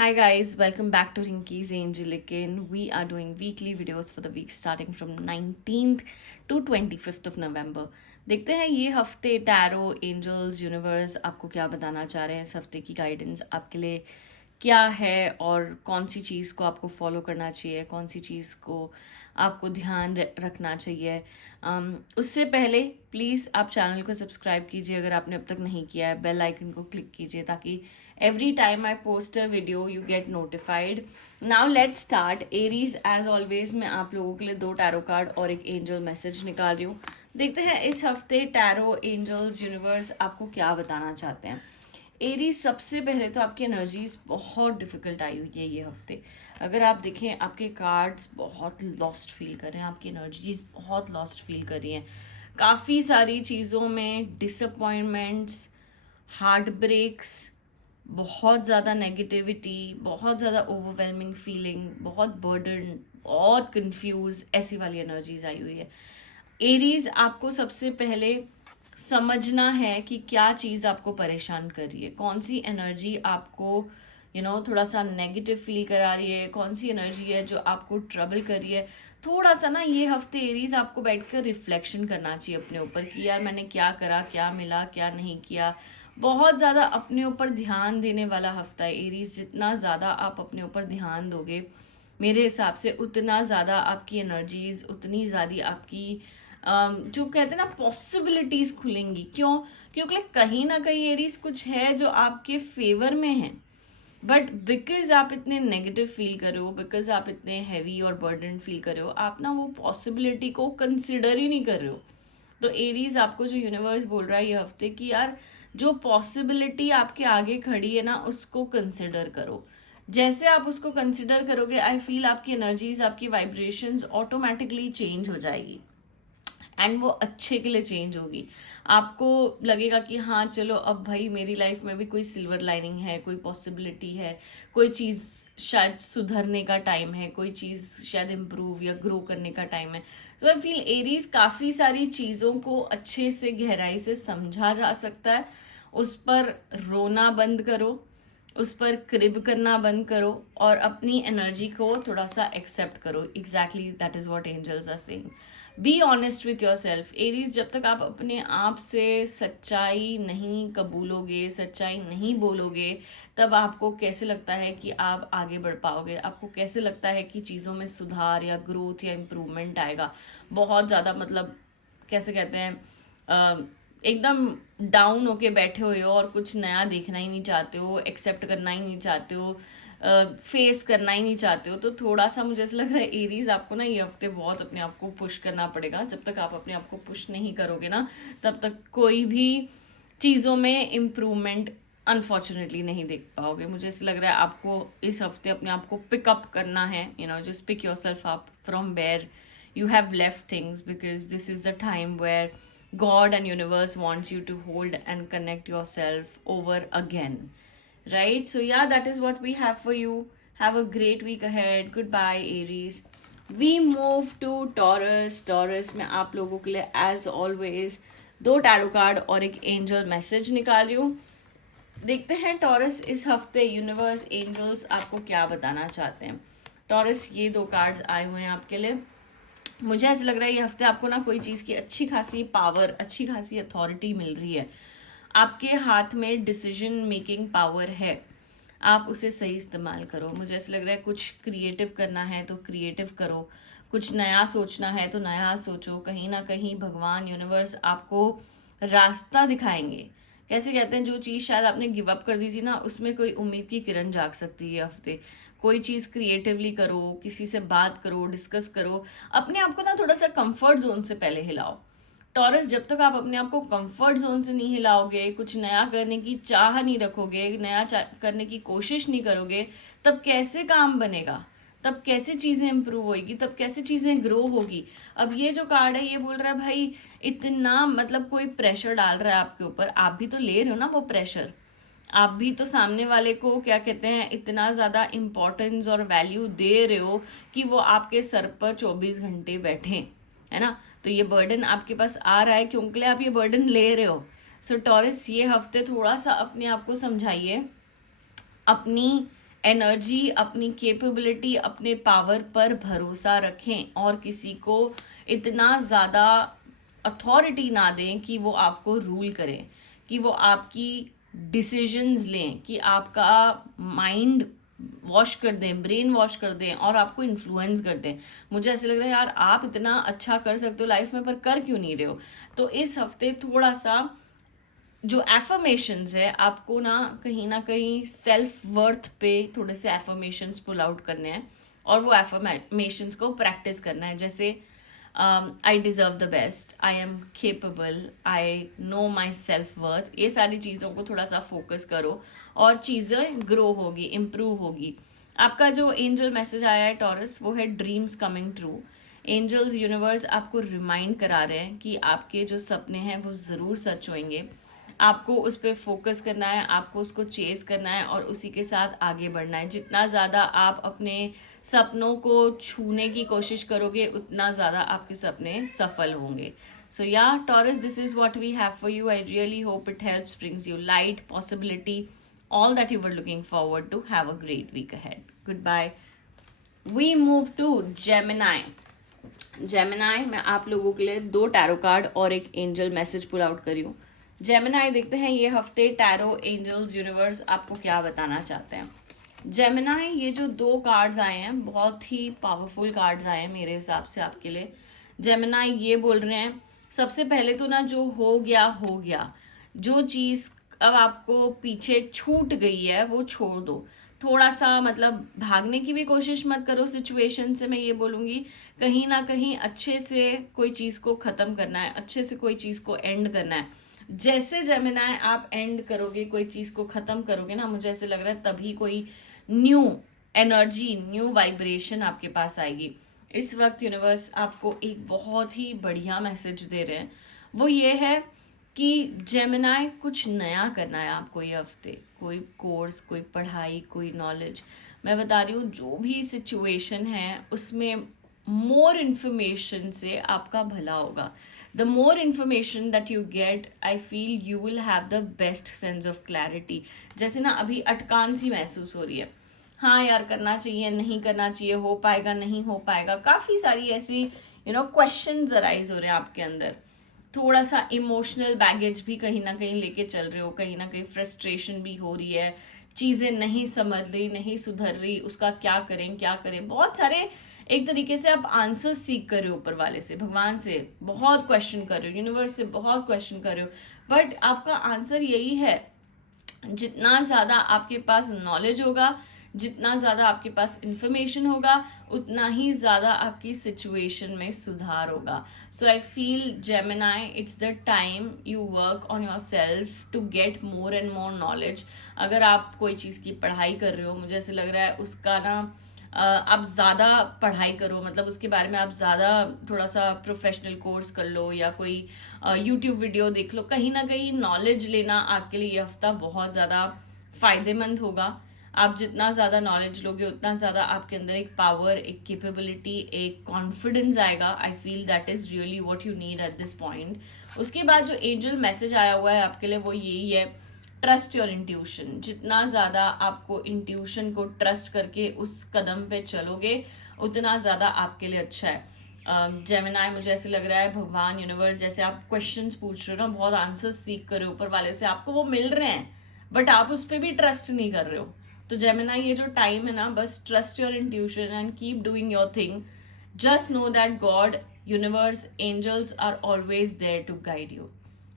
Hi guys, welcome back to Rinky's Angelic In. We are doing weekly videos for the week starting from 19th to 25th of November. देखते हैं ये हफ्ते tarot angels universe आपको क्या बताना चाह रहे हैं। इस हफ्ते की गाइडेंस आपके लिए क्या है और कौन सी चीज़ को आपको फॉलो करना चाहिए, कौन सी चीज़ को आपको ध्यान रखना चाहिए। उससे पहले प्लीज़ आप चैनल को सब्सक्राइब कीजिए अगर आपने अब तक नहीं किया है। बेल आइकन को क्लिक कीजिए ताकि every time I post a video you get notified. Now let's start. Aries as always मैं आप लोगों के लिए 2 टैरो कार्ड और एक एंजल मैसेज निकाल रही हूँ। देखते हैं इस हफ्ते टैरो एंजल्स यूनिवर्स आपको क्या बताना चाहते हैं। एरीज सबसे पहले तो आपकी एनर्जीज बहुत डिफिकल्ट आई हुई है ये हफ्ते। अगर आप देखें आपके कार्ड्स बहुत लॉस्ट फील कर रहे हैं, आपकी एनर्जीज बहुत लॉस्ट फील कर रही हैं। काफ़ी सारी चीज़ों में डिसअपॉइंटमेंट्स, हार्ट ब्रेक्स, बहुत ज़्यादा नेगेटिविटी, बहुत ज़्यादा ओवरवेलमिंग फीलिंग, बहुत बर्डन, बहुत कंफ्यूज, ऐसी वाली एनर्जीज आई हुई है। एरीज आपको सबसे पहले समझना है कि क्या चीज़ आपको परेशान कर रही है, कौन सी एनर्जी आपको थोड़ा सा नेगेटिव फील करा रही है, कौन सी एनर्जी है जो आपको ट्रबल कर रही है। थोड़ा सा ना ये हफ्ते एरीज आपको बैठकर रिफ्लेक्शन करना चाहिए अपने ऊपर कि यार मैंने क्या करा, क्या मिला, क्या नहीं किया। बहुत ज़्यादा अपने ऊपर ध्यान देने वाला हफ्ता है एरीज। जितना ज़्यादा आप अपने ऊपर ध्यान दोगे मेरे हिसाब से उतना ज़्यादा आपकी एनर्जीज, उतनी ज़्यादा आपकी जो कहते हैं ना पॉसिबिलिटीज़ खुलेंगी। क्यों? क्योंकि कहीं ना कहीं एरीज कुछ है जो आपके फेवर में है, बट बिकॉज आप इतने नेगेटिव फील कर रहे हो, बिकॉज आप इतने हैवी और बर्डन फील कर रहे हो, आप ना वो पॉसिबिलिटी को कंसिडर ही नहीं कर रहे हो। तो एरीज आपको जो यूनिवर्स बोल रहा है ये हफ्ते कि यार जो पॉसिबिलिटी आपके आगे खड़ी है ना उसको कंसिडर करो। जैसे आप उसको कंसिडर करोगे आई फील आपकी एनर्जीज, आपकी वाइब्रेशंस ऑटोमेटिकली चेंज हो जाएगी एंड वो अच्छे के लिए चेंज होगी। आपको लगेगा कि हाँ चलो अब भाई मेरी लाइफ में भी कोई सिल्वर लाइनिंग है, कोई पॉसिबिलिटी है, कोई चीज़ शायद सुधरने का टाइम है, कोई चीज़ शायद इम्प्रूव या ग्रो करने का टाइम है। तो आई फील एरीज काफ़ी सारी चीज़ों को अच्छे से गहराई से समझा जा सकता है। उस पर रोना बंद करो, उस पर क्रिब करना बंद करो और अपनी एनर्जी को थोड़ा सा एक्सेप्ट करो। Exactly that is what angels are saying. Be honest with yourself Aries. जब तक आप अपने आप से सच्चाई नहीं कबूलोगे, सच्चाई नहीं बोलोगे, तब आपको कैसे लगता है कि आप आगे बढ़ पाओगे? आपको कैसे लगता है कि चीज़ों में सुधार या ग्रोथ या इम्प्रूवमेंट आएगा? बहुत ज़्यादा मतलब कैसे कहते हैं, एकदम डाउन होके बैठे हुए हो और कुछ नया देखना ही नहीं चाहते हो, एक्सेप्ट करना ही नहीं चाहते हो, फेस करना ही नहीं चाहते हो। तो थोड़ा सा मुझे ऐसा लग रहा है एरीज आपको ना ये हफ्ते बहुत अपने आप को पुश करना पड़ेगा। जब तक आप अपने आप को पुश नहीं करोगे ना तब तक कोई भी चीज़ों में इम्प्रूवमेंट अनफॉर्चुनेटली नहीं देख पाओगे। मुझे ऐसा लग रहा है आपको इस हफ्ते अपने आप को पिकअप करना है, just pick yourself up from where you have left things, because this is the time where God and universe wants you to hold and connect yourself over again, right? So yeah, that is what we have for you. Have a great week ahead. Goodbye Aries. We move to Taurus में आप लोगों के लिए as always 2 tarot card और एक angel message निकाल रही हूँ। देखते हैं टॉरस इस हफ्ते यूनिवर्स एंजल्स आपको क्या बताना चाहते हैं। टॉरस ये 2 कार्ड्स आए हुए हैं आपके लिए। मुझे ऐसा लग रहा है ये हफ्ते आपको ना कोई चीज़ की अच्छी खासी पावर, अच्छी खासी अथॉरिटी मिल रही है। आपके हाथ में डिसीजन मेकिंग पावर है, आप उसे सही इस्तेमाल करो। मुझे ऐसा लग रहा है कुछ क्रिएटिव करना है तो क्रिएटिव करो, कुछ नया सोचना है तो नया सोचो। कहीं ना कहीं भगवान यूनिवर्स आपको रास्ता दिखाएंगे। कैसे कहते हैं, जो चीज़ शायद आपने गिव अप कर दी थी ना उसमें कोई उम्मीद की किरण जाग सकती है हफ्ते। कोई चीज़ क्रिएटिवली करो, किसी से बात करो, डिस्कस करो, अपने आप को ना थोड़ा सा कंफर्ट जोन से पहले हिलाओ। टॉरस, जब तक आप अपने आप को कंफर्ट जोन से नहीं हिलाओगे, कुछ नया करने की चाह नहीं रखोगे, नया करने की कोशिश नहीं करोगे, तब कैसे काम बनेगा? तब कैसे चीज़ें इंप्रूव होगी? तब कैसे चीज़ें ग्रो होगी? अब ये जो कार्ड है ये बोल रहा है भाई इतना मतलब कोई प्रेशर डाल रहा है आपके ऊपर, आप भी तो ले रहे हो ना वो प्रेशर। आप भी तो सामने वाले को क्या कहते हैं इतना ज़्यादा इम्पोर्टेंस और वैल्यू दे रहे हो कि वो आपके सर पर 24 घंटे बैठे, है ना? तो ये बर्डन आपके पास आ रहा है क्योंकि आप ये बर्डन ले रहे हो। सो टॉरस, ये हफ्ते थोड़ा सा अपने आप को समझाइए, अपनी एनर्जी, अपनी कैपेबिलिटी, अपने पावर पर भरोसा रखें और किसी को इतना ज़्यादा अथॉरिटी ना दें कि वो आपको रूल करें, कि वो आपकी डिसीजंस लें, कि आपका माइंड वॉश कर दें, ब्रेन वॉश कर दें और आपको इन्फ्लुएंस कर दें। मुझे ऐसे लग रहा है यार आप इतना अच्छा कर सकते हो लाइफ में पर कर क्यों नहीं रहे हो। तो इस हफ्ते थोड़ा सा जो एफर्मेशंस है आपको ना कहीं सेल्फ वर्थ पे थोड़े से एफर्मेशंस पुल आउट करने हैं और वो एफर्मेशंस को प्रैक्टिस करना है। जैसे I deserve the best, I am capable, I know my self worth, ये सारी चीज़ों को थोड़ा सा फोकस करो और चीज़ें ग्रो होगी, इम्प्रूव होगी। आपका जो एंजल मैसेज आया है टॉरस, वो है dreams coming true. Angels universe आपको रिमाइंड करा रहे हैं कि आपके जो सपने हैं वो ज़रूर सच होंगे। आपको उस पर फोकस करना है, आपको उसको चेस करना है और उसी के साथ आगे बढ़ना है। जितना ज़्यादा आप अपने सपनों को छूने की कोशिश करोगे उतना ज़्यादा आपके सपने सफल होंगे। So yeah Taurus, this is what we have for you. I really hope it helps, brings you light, possibility, all that you were looking forward to. Have a great week ahead. Goodbye. We move to Gemini. Gemini, मैं आप लोगों के लिए 2 tarot card और एक angel message pull out करी हूँ। Gemini, देखते हैं ये हफ्ते टैरो, एंजल्स, यूनिवर्स आपको क्या बताना चाहते हैं। जेमिनाई, ये जो 2 कार्ड्स आए हैं बहुत ही पावरफुल कार्ड्स आए हैं मेरे हिसाब से आपके लिए। जेमिनाई ये बोल रहे हैं सबसे पहले तो ना जो हो गया, जो चीज़ अब आपको पीछे छूट गई है वो छोड़ दो। थोड़ा सा मतलब भागने की भी कोशिश मत करो सिचुएशन से, मैं ये बोलूँगी कहीं ना कहीं अच्छे से कोई चीज़ को ख़त्म करना है, अच्छे से कोई चीज़ को एंड करना है। जैसे जेमिनाई आप एंड करोगे, कोई चीज़ को ख़त्म करोगे ना, मुझे ऐसे लग रहा है तभी कोई न्यू एनर्जी, न्यू वाइब्रेशन आपके पास आएगी। इस वक्त यूनिवर्स आपको एक बहुत ही बढ़िया मैसेज दे रहे हैं, वो ये है कि जेमिनाई कुछ नया करना है आपको ये हफ्ते। कोई कोर्स, कोई पढ़ाई, कोई नॉलेज, मैं बता रही हूँ जो भी सिचुएशन है उसमें मोर इन्फॉर्मेशन से आपका भला होगा। The more information that you get, I feel you will have the best sense of clarity. जैसे ना अभी अटकान सी महसूस हो रही है, हाँ यार करना चाहिए, नहीं करना चाहिए, हो पाएगा, नहीं हो पाएगा, काफ़ी सारी ऐसी क्वेश्चंस अराइज हो रहे हैं आपके अंदर। थोड़ा सा इमोशनल बैगेज भी कहीं ना कहीं लेके चल रहे हो, कहीं ना कहीं फ्रस्ट्रेशन भी हो रही है, चीज़ें नहीं समझ रही, नहीं सुधर रही, उसका क्या करें, बहुत सारे एक तरीके से आप आंसर सीख कर रहे हो, ऊपर वाले से, भगवान से बहुत क्वेश्चन कर रहे हो, यूनिवर्स से बहुत क्वेश्चन कर रहे हो, बट आपका आंसर यही है जितना ज़्यादा आपके पास नॉलेज होगा, जितना ज़्यादा आपके पास इंफॉर्मेशन होगा, उतना ही ज़्यादा आपकी सिचुएशन में सुधार होगा। So I feel Gemini, it's the time you work on yourself to get more and more knowledge. अगर आप कोई चीज़ की पढ़ाई कर रहे हो, मुझे ऐसे लग रहा है उसका आप ज़्यादा पढ़ाई करो, मतलब उसके बारे में आप ज़्यादा थोड़ा सा प्रोफेशनल कोर्स कर लो या कोई यूट्यूब वीडियो देख लो। कहीं ना कहीं नॉलेज लेना आपके लिए ये हफ्ता बहुत ज़्यादा फ़ायदेमंद होगा। आप जितना ज़्यादा नॉलेज लोगे उतना ज़्यादा आपके अंदर एक पावर, एक कैपेबिलिटी, एक कॉन्फिडेंस आएगा। I feel that is really what you need at this point. उसके बाद जो एंजल मैसेज आया हुआ है आपके लिए वो यही है, ट्रस्ट योर इंट्यूशन। जितना ज़्यादा आपको इंट्यूशन को ट्रस्ट करके उस कदम पे चलोगे उतना ज़्यादा आपके लिए अच्छा है। जेमिनाई, मुझे ऐसे लग रहा है भगवान, यूनिवर्स, जैसे आप क्वेश्चंस पूछ रहे हो ना, बहुत आंसर्स सीख कर रहे हो ऊपर वाले से, आपको वो मिल रहे हैं बट आप उस पर भी ट्रस्ट नहीं कर रहे हो। तो जेमिनाई, ये जो टाइम है ना, बस trust your intuition and keep doing your thing. Just know that God, universe, angels are always there to guide you.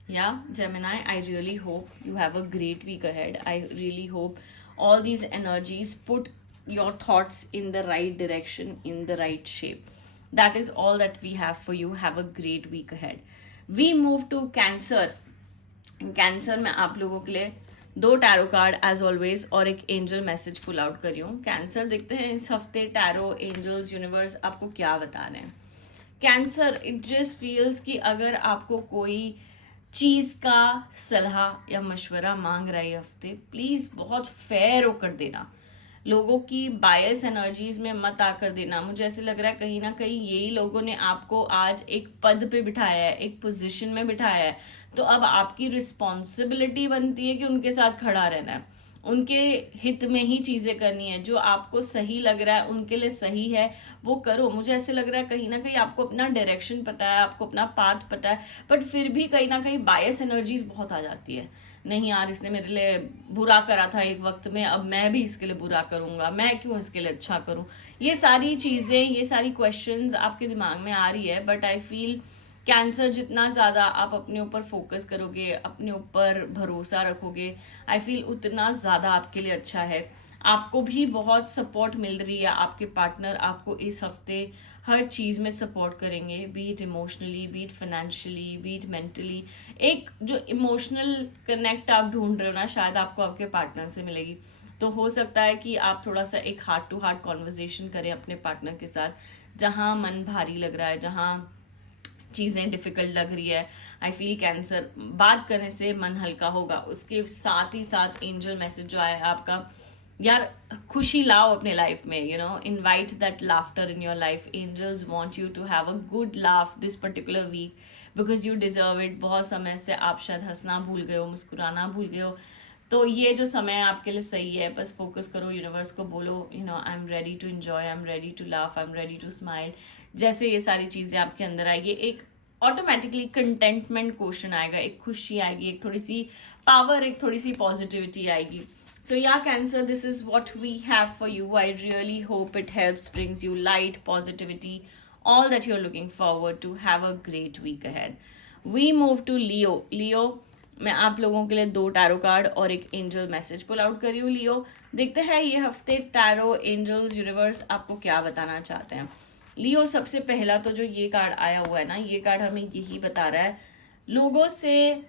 Yeah, Gemini, I really hope you have a great week ahead. I really hope all these energies put your thoughts in the right direction, in the right shape. That is all that we have for you. Have a great week ahead. We move to Cancer. Cancer में आप लोगों के लिए 2 tarot card as always और एक angel message pull out करी हूँ। Cancer, देखते हैं इस हफ्ते टैरो, एंजल्स, यूनिवर्स आपको क्या बता रहे हैं। कैंसर, इट जस्ट फील्स कि अगर आपको कोई चीज़ का सलाह या मशवरा मांग रहा है ये हफ्ते, प्लीज़ बहुत फेयर होकर देना, लोगों की बायस एनर्जीज में मत आकर देना। मुझे ऐसे लग रहा है कहीं ना कहीं यही लोगों ने आपको आज एक पद पे बिठाया है, एक पोजीशन में बिठाया है, तो अब आपकी रिस्पॉन्सिबिलिटी बनती है कि उनके साथ खड़ा रहना है। उनके हित में ही चीज़ें करनी है। जो आपको सही लग रहा है, उनके लिए सही है, वो करो। मुझे ऐसे लग रहा है कहीं ना कहीं आपको अपना डायरेक्शन पता है, आपको अपना पाथ पता है, बट फिर भी कहीं ना कहीं बायस एनर्जीज बहुत आ जाती है। नहीं यार, इसने मेरे लिए बुरा करा था एक वक्त में, अब मैं भी इसके लिए बुरा करूंगा, मैं क्यों इसके लिए अच्छा करूं। ये सारी चीज़ें, ये सारी क्वेश्चंस आपके दिमाग में आ रही है। बट आई फील कैंसर, जितना ज़्यादा आप अपने ऊपर फोकस करोगे, अपने ऊपर भरोसा रखोगे, आई फील उतना ज़्यादा आपके लिए अच्छा है। आपको भी बहुत सपोर्ट मिल रही है, आपके पार्टनर आपको इस हफ्ते हर चीज़ में सपोर्ट करेंगे, B it emotionally, B it financially, B it mentally. एक जो इमोशनल कनेक्ट आप ढूंढ रहे हो ना, शायद आपको आपके पार्टनर से मिलेगी। तो हो सकता है कि आप थोड़ा सा एक हार्ट टू हार्ट कॉन्वर्जेशन करें अपने पार्टनर के साथ, जहाँ मन भारी लग रहा है, जहाँ चीज़ें डिफिकल्ट लग रही है। आई फील कैंसर, बात करने से मन हल्का होगा। उसके साथ ही साथ एंजल मैसेज जो आया है आपका, यार खुशी लाओ अपने लाइफ में, invite that laughter in your life. Angels want you to have a good laugh this particular week, because you deserve it. बहुत समय से आप शायद हंसना भूल गए हो, मुस्कुराना भूल गए हो। तो ये जो समय है आपके लिए सही है। बस फोकस करो, यूनिवर्स को बोलो, I am ready to enjoy, I am ready to laugh, I am ready to smile. जैसे ये सारी चीज़ें आपके अंदर आएगी, एक ऑटोमेटिकली कंटेंटमेंट क्वेश्चन आएगा, एक खुशी आएगी, एक थोड़ी सी पावर, एक थोड़ी सी पॉजिटिविटी आएगी। So yeah, Cancer, this is what we have for you. I really hope it helps, brings you light, positivity, all that you're looking forward to. Have a great week ahead. We move to Leo. Leo, मैं आप लोगों के लिए 2 tarot card और एक angel message pull out करी हूँ। लियो, देखते हैं ये हफ्ते टैरो, एंजल्स, यूनिवर्स आपको क्या बताना चाहते हैं। लियो, सबसे पहला तो जो ये कार्ड आया हुआ है ना, ये कार्ड हमें यही बता रहा है, लोगों से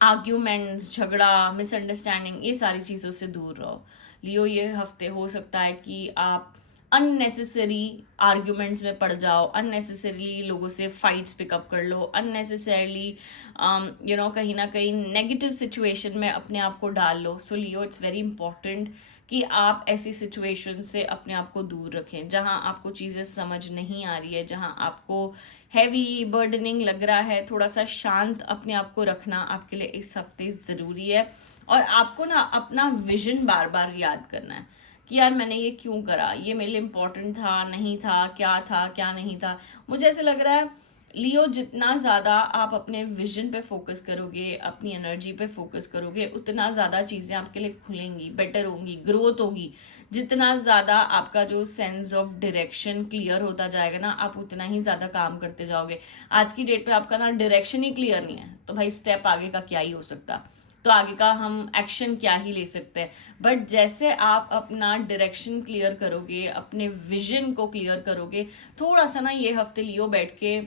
आर्ग्यूमेंट्स, झगड़ा, मिसअंडरस्टैंडिंग, ये सारी चीज़ों से दूर रहो। लियो, ये हफ्ते हो सकता है कि आप अननेसेसरी आर्ग्यूमेंट्स में पड़ जाओ, अननेसेसरीली लोगों से फाइट्स पिकअप कर लो, अननेसेसरली कहीं ना कहीं नेगेटिव सिचुएशन में अपने आप को डाल लो। सो लियो, इट्स वेरी इंपॉर्टेंट कि आप ऐसी सिचुएशन से अपने आप को दूर रखें, जहां आपको चीज़ें समझ नहीं आ रही है, जहां आपको हैवी बर्डनिंग लग रहा है। थोड़ा सा शांत अपने आप को रखना आपके लिए इस हफ्ते ज़रूरी है। और आपको ना अपना विजन बार बार याद करना है कि यार मैंने ये क्यों करा, ये मेरे लिए इम्पोर्टेंट था, नहीं था, क्या नहीं था। मुझे ऐसे लग रहा है लियो, जितना ज़्यादा आप अपने विजन पे फोकस करोगे, अपनी एनर्जी पे फोकस करोगे, उतना ज़्यादा चीज़ें आपके लिए खुलेंगी, बेटर होंगी, ग्रोथ होगी। जितना ज़्यादा आपका जो सेंस ऑफ डायरेक्शन क्लियर होता जाएगा ना, आप उतना ही ज़्यादा काम करते जाओगे। आज की डेट पे आपका ना डायरेक्शन ही क्लियर नहीं है, तो भाई स्टेप आगे का क्या ही हो सकता, तो आगे का हम एक्शन क्या ही ले सकते हैं। बट जैसे आप अपना डायरेक्शन क्लियर करोगे, अपने विजन को क्लियर करोगे, थोड़ा सा ना ये हफ्ते लियो बैठ के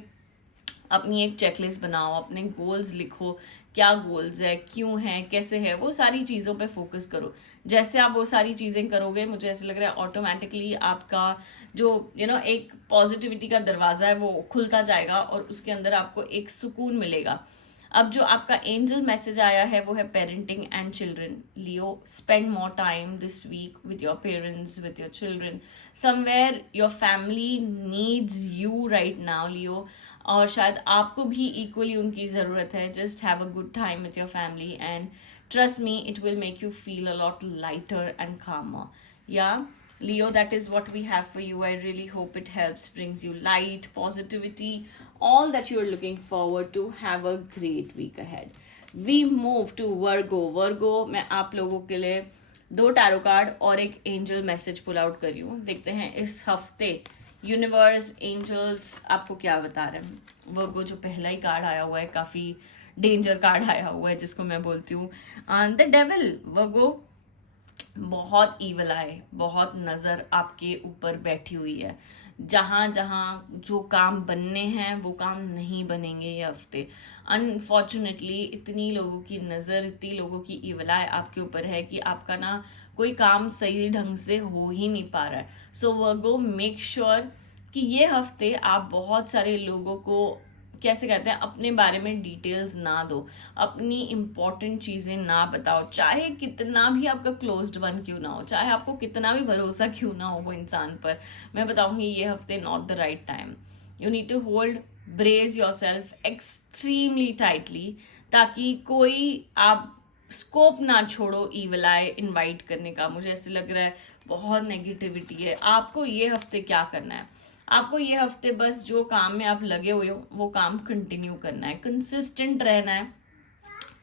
अपनी एक चेकलिस्ट बनाओ, अपने गोल्स लिखो, क्या गोल्स है, क्यों है, कैसे है, वो सारी चीज़ों पे फोकस करो। जैसे आप वो सारी चीज़ें करोगे, मुझे ऐसे लग रहा है ऑटोमेटिकली आपका जो एक पॉजिटिविटी का दरवाज़ा है वो खुलता जाएगा और उसके अंदर आपको एक सुकून मिलेगा। अब जो आपका एंजल मैसेज आया है वो है parenting and children. Leo, spend more time this week with your parents, with your children. Somewhere your family needs you right now Leo, और शायद आपको भी इक्वली उनकी ज़रूरत है। Just have a good time with your family and trust me, it will make you feel a lot lighter and calmer. Yeah, Leo, that is what we have for you. I really hope it helps, brings you light, positivity, all that you're looking forward to. Have a great week ahead. We move to Virgo. Virgo, मैं आप लोगों के लिए 2 tarot card और एक angel message pull out करी हूँ। देखते हैं इस हफ्ते यूनिवर्स, एंजल्स आपको क्या बता रहे हैं। वर्गो, जो पहला ही कार्ड आया हुआ है, काफ़ी डेंजर कार्ड आया हुआ है, जिसको मैं बोलती हूँ द डेविल। वर्गो, बहुत ईवल आए, बहुत नज़र आपके ऊपर बैठी हुई है। जहाँ जहाँ जो काम बनने हैं वो काम नहीं बनेंगे ये हफ्ते। अनफॉर्चुनेटली इतनी लोगों की नज़र, इतनी लोगों की ईवलाए आपके ऊपर है कि आपका ना कोई काम सही ढंग से हो ही नहीं पा रहा है। सो वर्गो, मेक श्योर कि ये हफ्ते आप बहुत सारे लोगों को, कैसे कहते हैं, अपने बारे में डिटेल्स ना दो, अपनी इम्पॉर्टेंट चीज़ें ना बताओ, चाहे कितना भी आपका क्लोज्ड वन क्यों ना हो, चाहे आपको कितना भी भरोसा क्यों ना हो वो इंसान पर। मैं बताऊंगी ये हफ्ते not the right time. You need to hold, brace yourself extremely tightly, ताकि कोई आप स्कोप ना छोड़ो ईविल आई इन्वाइट करने का। मुझे ऐसे लग रहा है बहुत नेगेटिविटी है। आपको ये हफ्ते क्या करना है, आपको ये हफ्ते बस जो काम में आप लगे हुए हो वो काम कंटिन्यू करना है, कंसिस्टेंट रहना है,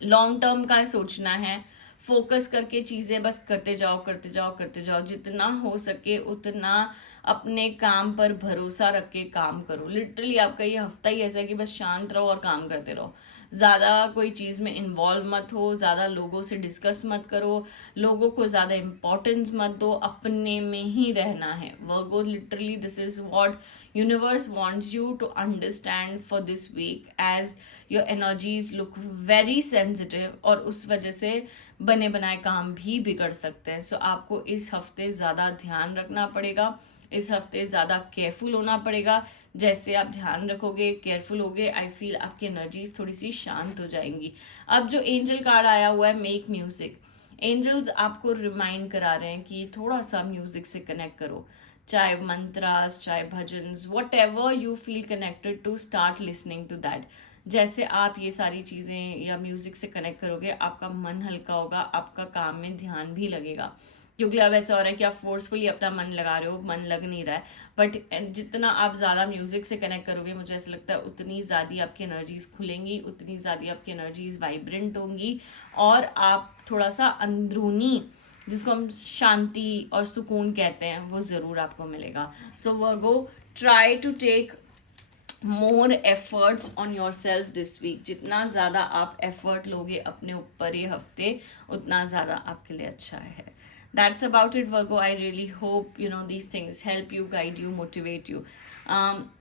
लॉन्ग टर्म का सोचना है, फोकस करके चीज़ें बस करते जाओ करते जाओ करते जाओ, जितना हो सके उतना अपने काम पर भरोसा रख के काम करो। लिटरली आपका ये हफ्ता ही ऐसा है कि बस शांत रहो और काम करते रहो, ज़्यादा कोई चीज़ में इन्वॉल्व मत हो, ज़्यादा लोगों से डिस्कस मत करो, लोगों को ज़्यादा इम्पोर्टेंस मत दो, अपने में ही रहना है। Virgo literally this is what universe wants you to understand for this week, as your energies look very sensitive, और उस वजह से बने बनाए काम भी बिगड़ सकते हैं। सो आपको इस हफ्ते ज़्यादा ध्यान रखना पड़ेगा, इस हफ्ते ज़्यादा केयरफुल होना पड़ेगा। जैसे आप ध्यान रखोगे, केयरफुल होगे, आई फील आपकी एनर्जीज थोड़ी सी शांत हो जाएंगी। अब जो एंजल कार्ड आया हुआ है मेक म्यूजिक, एंजल्स आपको रिमाइंड करा रहे हैं कि थोड़ा सा म्यूजिक से कनेक्ट करो, चाहे मंत्रास, चाहे bhajans, whatever you feel connected to, start listening to that. जैसे आप ये सारी चीज़ें या म्यूजिक से कनेक्ट करोगे, आपका मन हल्का होगा, आपका काम में ध्यान भी लगेगा। क्योंकि अब ऐसा हो रहा है कि आप फोर्सफुली अपना मन लगा रहे हो, मन लग नहीं रहा है, बट जितना आप ज़्यादा म्यूजिक से कनेक्ट करोगे, मुझे ऐसा लगता है उतनी ज़्यादा आपकी एनर्जीज खुलेंगी, उतनी ज़्यादा आपकी एनर्जीज वाइब्रेंट होंगी, और आप थोड़ा सा अंदरूनी, जिसको हम शांति और सुकून कहते हैं, वो ज़रूर आपको मिलेगा। So Virgo, try to take more efforts on yourself this week. जितना ज़्यादा आप एफर्ट लोगे अपने ऊपर ये हफ्ते, उतना ज़्यादा आपके लिए अच्छा है। That's about it, Virgo. I really hope these things help you, guide you, motivate you.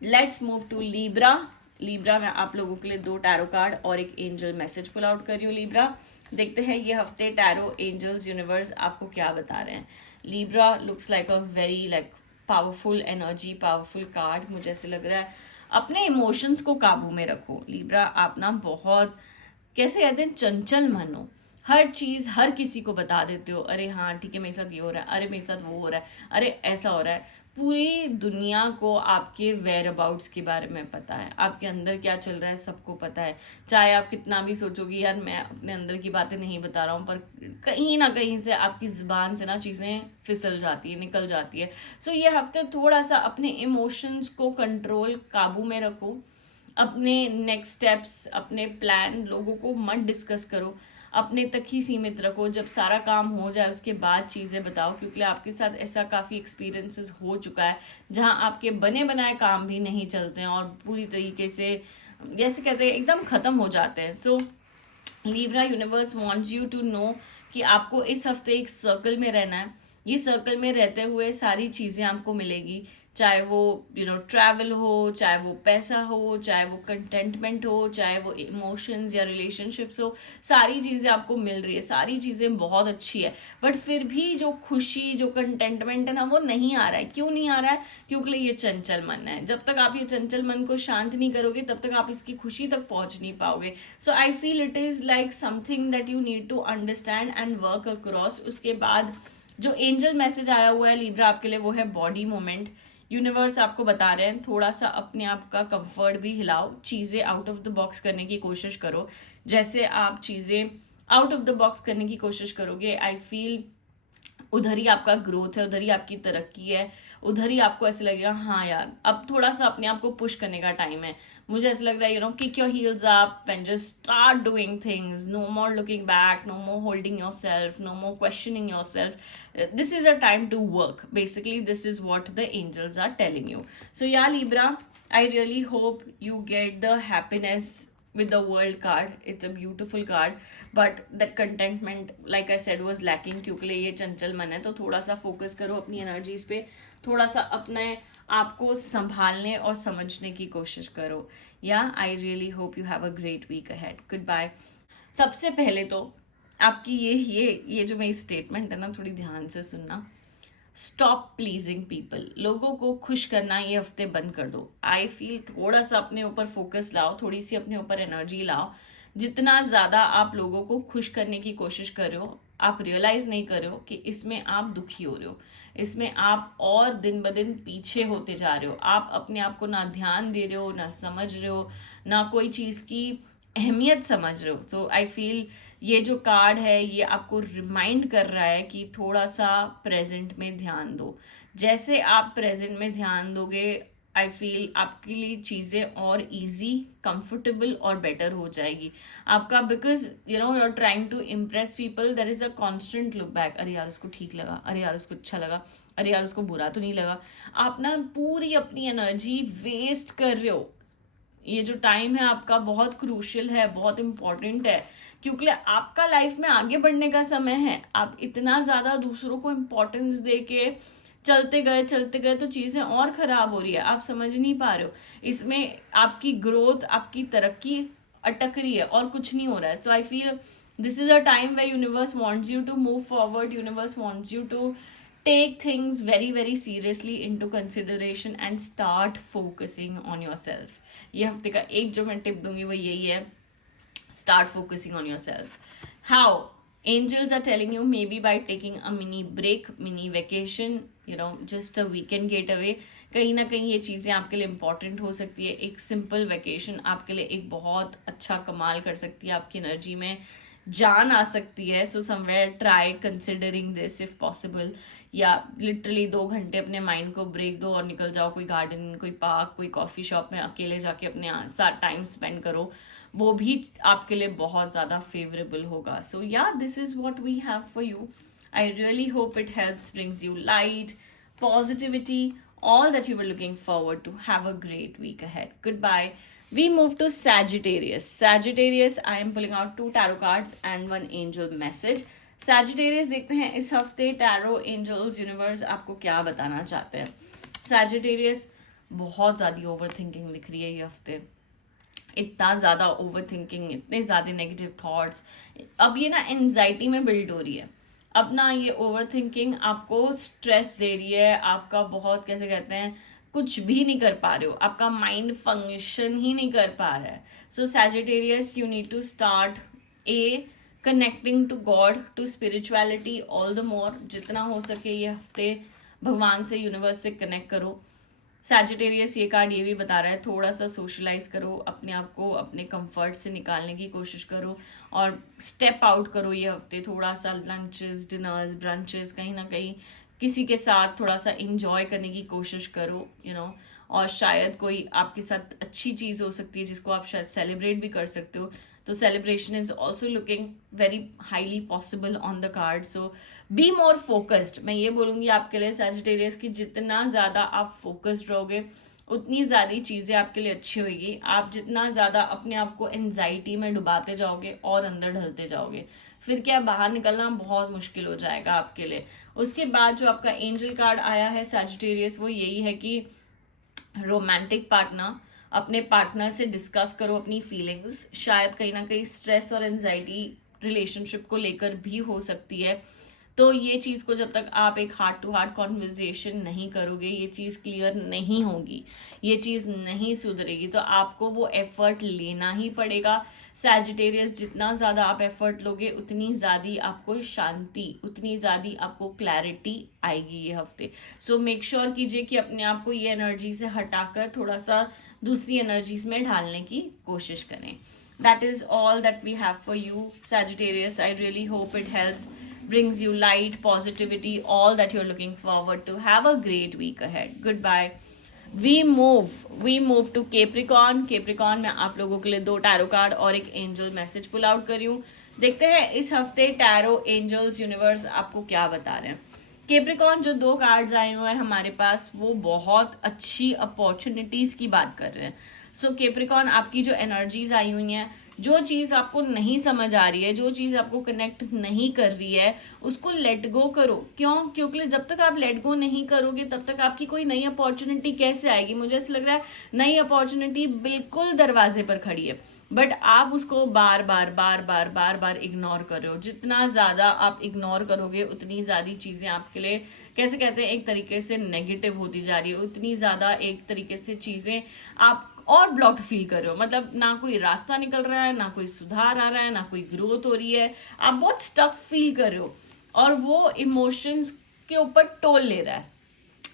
Let's move to Libra. Libra मैं आप लोगों के लिए 2 टैरो कार्ड और एक एंजल मैसेज पुल आउट कर रही हूँ। Libra, देखते हैं ये हफ्ते टैरो, एंजल्स, यूनिवर्स आपको क्या बता रहे हैं। Libra looks like a very powerful energy, powerful card. मुझे ऐसे लग रहा है अपने इमोशंस को काबू में रखो। Libra, आप ना बहुत, कैसे कहते हैं, चंचल मन हो, हर चीज़ हर किसी को बता देते हो, अरे हाँ ठीक है मेरे साथ ये हो रहा है, अरे मेरे साथ वो हो रहा है, अरे ऐसा हो रहा है। पूरी दुनिया को आपके वेयर अबाउट्स के बारे में पता है, आपके अंदर क्या चल रहा है सबको पता है। चाहे आप कितना भी सोचोगे यार मैं अपने अंदर की बातें नहीं बता रहा हूँ, पर कहीं ना कहीं से आपकी ज़ुबान से ना चीज़ें फिसल जाती है, निकल जाती है। सो ये हफ्ते थोड़ा सा अपने इमोशंस को कंट्रोल, काबू में रखो, अपने नेक्स्ट स्टेप्स, अपने प्लान लोगों को मत डिस्कस करो, अपने तक ही सीमित रखो। जब सारा काम हो जाए उसके बाद चीज़ें बताओ, क्योंकि आपके साथ ऐसा काफ़ी एक्सपीरियंसेस हो चुका है जहां आपके बने बनाए काम भी नहीं चलते हैं और पूरी तरीके से, जैसे कहते हैं, एकदम ख़त्म हो जाते हैं। So Libra, universe wants you to know कि आपको इस हफ्ते एक सर्कल में रहना है। ये सर्कल में रहते हुए सारी चीज़ें आपको मिलेगी, चाहे वो ट्रैवल हो, चाहे वो पैसा हो, चाहे वो कंटेंटमेंट हो, चाहे वो इमोशंस या रिलेशनशिप्स हो, सारी चीज़ें आपको मिल रही है, सारी चीज़ें बहुत अच्छी है। बट फिर भी जो खुशी, जो कंटेंटमेंट है ना, वो नहीं आ रहा है। क्यों नहीं आ रहा है? क्योंकि ये चंचल मन है। जब तक आप ये चंचल मन को शांत नहीं करोगे तब तक आप इसकी खुशी तक पहुंच नहीं पाओगे। So I feel it is like something that you need to understand and work across. उसके बाद जो एंजल मैसेज आया हुआ है लीब्रा आपके लिए, वो है बॉडी मूवमेंट। यूनिवर्स आपको बता रहे हैं थोड़ा सा अपने आप का कंफर्ट भी हिलाओ, चीज़ें आउट ऑफ द बॉक्स करने की कोशिश करो। जैसे आप चीज़ें आउट ऑफ द बॉक्स करने की कोशिश करोगे, आई फील उधर ही आपका ग्रोथ है, उधर ही आपकी तरक्की है, उधर ही आपको ऐसे लगेगा हाँ यार अब थोड़ा सा अपने आप को पुश करने का टाइम है। मुझे ऐसा लग रहा है kick your heels up and just start doing things, no more looking back, no more holding yourself, no more questioning yourself. This is a time to work, basically this is what the angels are telling you. So yeah Libra, I really hope you get the happiness with the world card. It's a beautiful card, but that contentment, like I said, was lacking क्योंकि ये चंचल मन है। तो थोड़ा सा focus करो अपनी energies पे, थोड़ा सा अपने आप को संभालने और समझने की कोशिश करो। Yeah I really hope you have a great week ahead. Goodbye. सबसे पहले तो आपकी ये जो मेरी स्टेटमेंट है ना, थोड़ी ध्यान से सुनना। Stop pleasing people. लोगों को खुश करना ये हफ्ते बंद कर दो। आई फील थोड़ा सा अपने ऊपर फोकस लाओ, थोड़ी सी अपने ऊपर एनर्जी लाओ। जितना ज़्यादा आप लोगों को खुश करने की कोशिश कर रहे हो, आप रियलाइज नहीं कर रहे हो कि इसमें आप दुखी हो रहे हो, इसमें आप और दिन ब दिन पीछे होते जा रहे हो। आप अपने आप को ना ध्यान दे रहे हो, ना समझ रहे हो, ना कोई चीज़ की अहमियत समझ रहे हो। सो आई फील ये जो कार्ड है ये आपको रिमाइंड कर रहा है कि थोड़ा सा प्रेजेंट में ध्यान दो। जैसे आप प्रेजेंट में ध्यान दोगे, आई फील आपके लिए चीज़ें और इजी, कंफर्टेबल और बेटर हो जाएगी आपका, because you are trying to impress people, there is a constant look back, अरे यार उसको ठीक लगा, अरे यार उसको अच्छा लगा, अरे यार उसको बुरा तो नहीं लगा। आप ना पूरी अपनी एनर्जी वेस्ट कर रहे हो। ये जो टाइम है आपका बहुत क्रूशियल है, बहुत इंपॉर्टेंट है, क्योंकि आपका लाइफ में आगे बढ़ने का समय है। आप इतना ज़्यादा दूसरों को इम्पोर्टेंस दे के चलते गए तो चीज़ें और ख़राब हो रही है, आप समझ नहीं पा रहे हो। इसमें आपकी ग्रोथ, आपकी तरक्की अटक रही है और कुछ नहीं हो रहा है। So I feel this is a time way universe wants you to move forward, universe wants you to take things very very seriously into consideration and start focusing on yourself। ये हफ्ते का एक जो मैं टिप दूंगी वो यही है, start focusing on yourself। how angels are telling you maybe by taking a mini break, mini vacation, just a weekend getaway। कहीं ना कहीं ये चीज़ें आपके लिए इम्पॉर्टेंट हो सकती है। एक सिंपल वेकेशन आपके लिए एक बहुत अच्छा कमाल कर सकती है, आपकी एनर्जी में जान आ सकती है। So somewhere try considering this if possible, या लिटरली 2 घंटे अपने माइंड को ब्रेक दो और निकल जाओ कोई गार्डन, कोई पार्क, कोई कॉफ़ी शॉप में अकेले जाके अपने साथ टाइम स्पेंड करो, वो भी आपके लिए बहुत ज़्यादा फेवरेबल होगा। So yeah this is what we have for you. I really hope it helps, brings you light, positivity, all that you were looking forward to. Have a great week ahead. Goodbye. We move to Sagittarius. Sagittarius, I am pulling out 2 tarot cards and 1 angel message. Sagittarius, देखते हैं इस हफ्ते tarot, angels, universe आपको क्या बताना चाहते हैं। Sagittarius, बहुत ज़्यादा ओवर थिंकिंग दिख रही है ये हफ्ते, इतना ज़्यादा ओवर थिंकिंग, इतने ज़्यादा नेगेटिव थॉट्स, अब ये ना एनजाइटी में बिल्ड हो रही है। अब ना ये ओवर थिंकिंग आपको स्ट्रेस दे रही है, आपका बहुत, कैसे कहते हैं, कुछ भी नहीं कर पा रहे हो, आपका माइंड फंक्शन ही नहीं कर पा रहा है। So Sagittarius, you need to start connecting to God, to spirituality all the more. जितना हो सके ये हफ्ते भगवान से, यूनिवर्स से कनेक्ट करो। सैजिटेरियस, ये कार्ड ये भी बता रहा है थोड़ा सा सोशलाइज करो, अपने आप को अपने कंफर्ट से निकालने की कोशिश करो और स्टेप आउट करो ये हफ्ते। थोड़ा सा लंचेस, डिनर्स, ब्रंचेस, कहीं ना कहीं किसी के साथ थोड़ा सा इंजॉय करने की कोशिश करो, और शायद कोई आपके साथ अच्छी चीज़ हो सकती है जिसको आप शायद सेलिब्रेट भी कर सकते हो। तो celebration is also looking very highly possible on the card. So be more focused, मैं ये बोलूँगी आपके लिए सैजिटेरियस कि जितना ज़्यादा आप फोकस्ड रहोगे उतनी ज़्यादा चीज़ें आपके लिए अच्छी होगी। आप जितना ज़्यादा अपने आप को एनजाइटी में डुबाते जाओगे और अंदर ढलते जाओगे, फिर क्या बाहर निकलना बहुत मुश्किल हो जाएगा आपके लिए। उसके बाद जो आपका एंजल कार्ड आया है सैजिटेरियस, वो यही है कि रोमांटिक पार्टनर, अपने पार्टनर से डिस्कस करो अपनी फीलिंग्स। शायद कहीं ना कहीं स्ट्रेस और एंजाइटी रिलेशनशिप को लेकर भी हो सकती है। तो ये चीज़ को जब तक आप एक हार्ट टू हार्ट कॉन्वर्जेशन नहीं करोगे, ये चीज़ क्लियर नहीं होगी, ये चीज़ नहीं सुधरेगी, तो आपको वो एफर्ट लेना ही पड़ेगा। सैजिटेरियस, जितना ज़्यादा आप एफर्ट लोगे उतनी ज़्यादा आपको शांति, उतनी ज़्यादा आपको क्लैरिटी आएगी ये हफ्ते। सो मेक श्योर कीजिए कि अपने आप को ये एनर्जी से हटाकर थोड़ा सा दूसरी एनर्जीज में ढालने की कोशिश करें। That is all that we have for you, Sagittarius. I really hope it helps, brings you light, positivity, all that you're looking forward to. Have a great week ahead. Goodbye. We move to Capricorn. Capricorn में आप लोगों के लिए 2 tarot card और एक angel message pull out करी हूँ। देखते हैं इस हफ्ते टैरो, एंजल्स, यूनिवर्स आपको क्या बता रहे हैं। केप्रिकॉन, जो 2 कार्ड्स आए हुए हैं हमारे पास वो बहुत अच्छी अपॉर्चुनिटीज़ की बात कर रहे हैं। सो केप्रिकॉन, आपकी जो एनर्जीज आई हुई हैं, जो चीज़ आपको नहीं समझ आ रही है, जो चीज़ आपको कनेक्ट नहीं कर रही है, उसको लेट गो करो। क्यों? क्योंकि जब तक आप लेट गो नहीं करोगे तब तक आपकी कोई नई अपॉर्चुनिटी कैसे आएगी। मुझे ऐसा लग रहा है नई अपॉर्चुनिटी बिल्कुल दरवाजे पर खड़ी है, बट आप उसको बार बार इग्नोर कर रहे हो। जितना ज़्यादा आप इग्नोर करोगे उतनी ज़्यादा चीज़ें आपके लिए, कैसे कहते हैं, एक तरीके से नेगेटिव होती जा रही है, उतनी ज़्यादा एक तरीके से चीज़ें आप और ब्लॉक्ड फील कर रहे हो। मतलब ना कोई रास्ता निकल रहा है, ना कोई सुधार आ रहा है, ना कोई ग्रोथ हो रही है, आप बहुत स्टक फील कर रहे हो और वो इमोशंस के ऊपर टोल ले रहा है।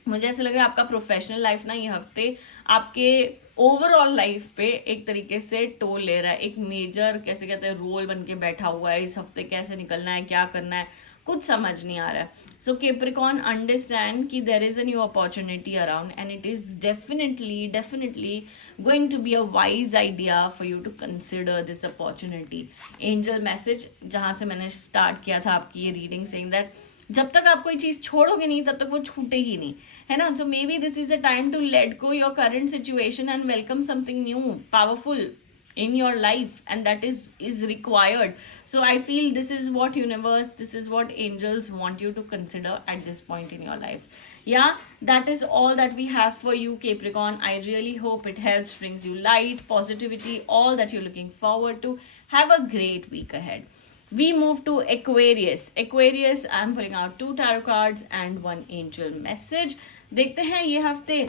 मुझे ऐसा लग रहा है आपका प्रोफेशनल लाइफ ना ये हफ्ते आपके ओवरऑल लाइफ पे एक तरीके से टोल ले रहा है, एक मेजर कैसे कहते हैं रोल बन के बैठा हुआ है। इस हफ्ते कैसे निकलना है, क्या करना है, कुछ समझ नहीं आ रहा है. सो केप्रिकॉन अंडरस्टैंड कि there is a new opportunity around and it is definitely going to be a wise idea for you to consider this opportunity. Angel message जहां से मैंने स्टार्ट किया था आपकी ये रीडिंग सेइंग दैट जब तक आप कोई चीज छोड़ोगे नहीं तब तक वो छूटेगी नहीं, है ना. So maybe this is a time to let go your current situation and welcome something new powerful in your life, and that is required. So I feel this is what universe, this is what angels want you to consider at this point in your life. Yeah, that is all that we have for you, Capricorn. I really hope it helps, brings you light, positivity, all that you're looking forward to. Have a great week ahead. We move to Aquarius. Aquarius, I'm pulling out 2 tarot cards and 1 angel message. देखते हैं ये हफ्ते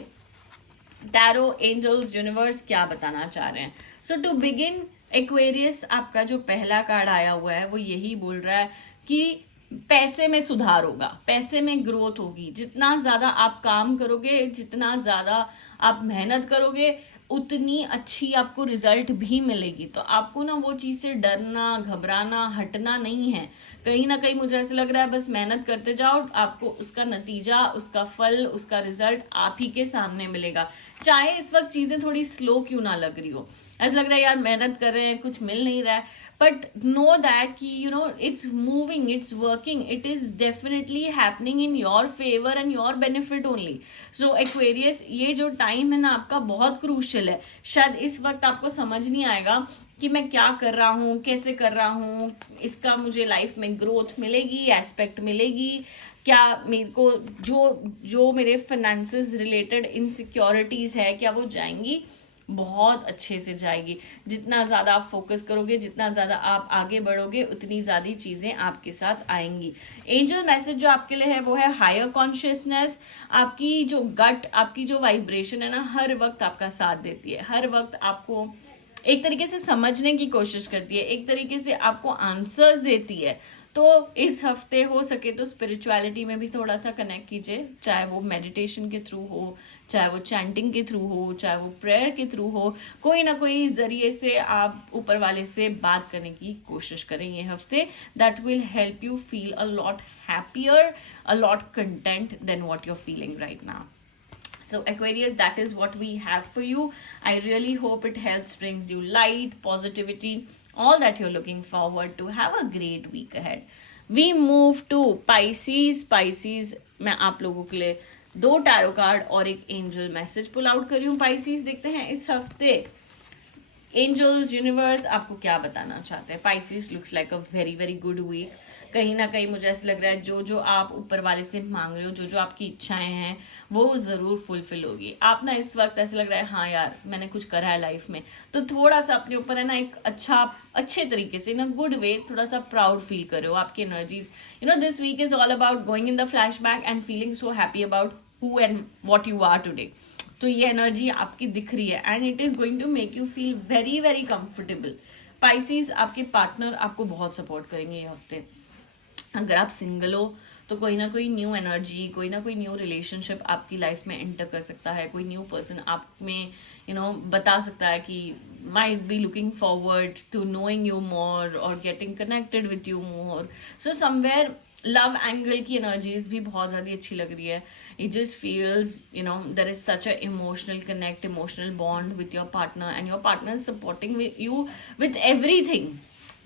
tarot, angels, universe क्या बताना चाह रहे हैं. सो to begin Aquarius, आपका जो पहला कार्ड आया हुआ है वो यही बोल रहा है कि पैसे में सुधार होगा, पैसे में ग्रोथ होगी. जितना ज्यादा आप काम करोगे, जितना ज्यादा आप मेहनत करोगे, उतनी अच्छी आपको रिजल्ट भी मिलेगी. तो आपको ना वो चीज से डरना, घबराना, हटना नहीं है. कहीं ना कहीं मुझे ऐसा लग रहा है बस मेहनत करते जाओ, आपको उसका नतीजा, उसका फल, उसका रिजल्ट आप ही के सामने मिलेगा. चाहे इस वक्त चीजें थोड़ी स्लो क्यों ना लग रही हो, ऐसा लग रहा है यार मेहनत कर रहे हैं कुछ मिल नहीं रहा है, बट नो दैट कि you know it's moving, it's working, it is definitely happening in your favour and your benefit only. So Aquarius, ये जो टाइम है ना आपका बहुत क्रूशियल है. शायद इस वक्त आपको समझ नहीं आएगा कि मैं क्या कर रहा हूँ, कैसे कर रहा हूँ, इसका मुझे लाइफ में ग्रोथ मिलेगी, एस्पेक्ट मिलेगी क्या, मेरे को जो मेरे फाइनेंसेस रिलेटेड इनसिक्योरिटीज है क्या वो जाएंगी. बहुत अच्छे से जाएगी. जितना ज़्यादा आप फोकस करोगे, जितना ज़्यादा आप आगे बढ़ोगे, उतनी ज़्यादा चीज़ें आपके साथ आएंगी. एंजल मैसेज जो आपके लिए है वो है हायर कॉन्शियसनेस. आपकी जो गट, आपकी जो वाइब्रेशन है ना, हर वक्त आपका साथ देती है, हर वक्त आपको एक तरीके से समझने की कोशिश करती है, एक तरीके से आपको आंसर्स देती है. तो इस हफ्ते हो सके तो स्पिरिचुअलिटी में भी थोड़ा सा कनेक्ट कीजिए, चाहे वो मेडिटेशन के थ्रू हो, चाहे वो चैंटिंग के थ्रू हो, चाहे वो प्रेयर के थ्रू हो. कोई ना कोई जरिए से आप ऊपर वाले से बात करने की कोशिश करें ये हफ्ते. That will help you feel a lot happier, a lot content than what you are feeling right now. So Aquarius, that is what we have for you. I really hope it helps, brings you light, positivity, all that you're looking forward to. Have a great week ahead. We move to Pisces. Pisces, मैं आप लोगों के लिए 2 tarot card और एक angel message pull out कर रही हूँ. Pisces, देखते हैं इस हफ्ते एंजल्स, यूनिवर्स आपको क्या बताना चाहते हैं. Pisces looks like a very good week. कहीं ना कहीं मुझे ऐसा लग रहा है जो आप ऊपर वाले से मांग रहे हो, जो आपकी इच्छाएं हैं वो ज़रूर फुलफिल होगी. आप ना इस वक्त ऐसा लग रहा है हाँ यार मैंने कुछ करा है लाइफ में, तो थोड़ा सा अपने ऊपर है ना एक अच्छे तरीके से, इन अ गुड वे, थोड़ा सा प्राउड फील कर रहे हो. आपकी energies, you know, this week is all about going in the flashback and feeling so happy about who and what you are today. तो ये एनर्जी आपकी दिख रही है and it is going to make you feel very comfortable. Pisces, आपके partner आपको बहुत support करेंगे ये हफ्ते. अगर आप सिंगल हो तो कोई ना कोई न्यू एनर्जी, कोई ना कोई न्यू रिलेशनशिप आपकी लाइफ में एंटर कर सकता है. कोई न्यू पर्सन आप में बता सकता है कि might be looking forward to knowing you more or getting connected with you more. So somewhere love angle की एनर्जीज भी बहुत ज़्यादा अच्छी लग रही है. It just feels there is such a emotional connect, emotional bond with your partner and your partner is supporting you with everything.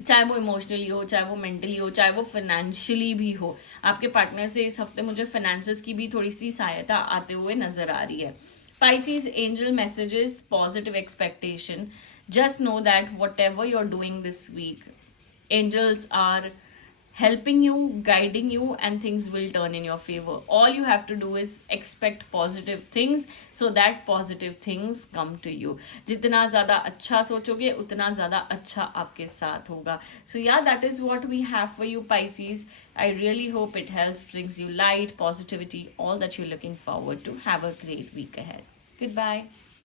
चाहे वो इमोशनली हो, चाहे वो मेंटली हो, चाहे वो फाइनेंशियली भी हो. आपके पार्टनर से इस हफ्ते मुझे फाइनेंसेस की भी थोड़ी सी सहायता आते हुए नजर आ रही है. Pisces, angel messages, positive expectation. Just know that whatever you're doing this week, angels are helping you, guiding you, and things will turn in your favor. All you have to do is expect positive things so that positive things come to you. जितना ज़्यादा अच्छा सोचोगे उतना ज़्यादा अच्छा आपके साथ होगा. So yeah, that is what we have for you, Pisces. I really hope it helps, brings you light, positivity, all that you're looking forward to. Have a great week ahead. Goodbye.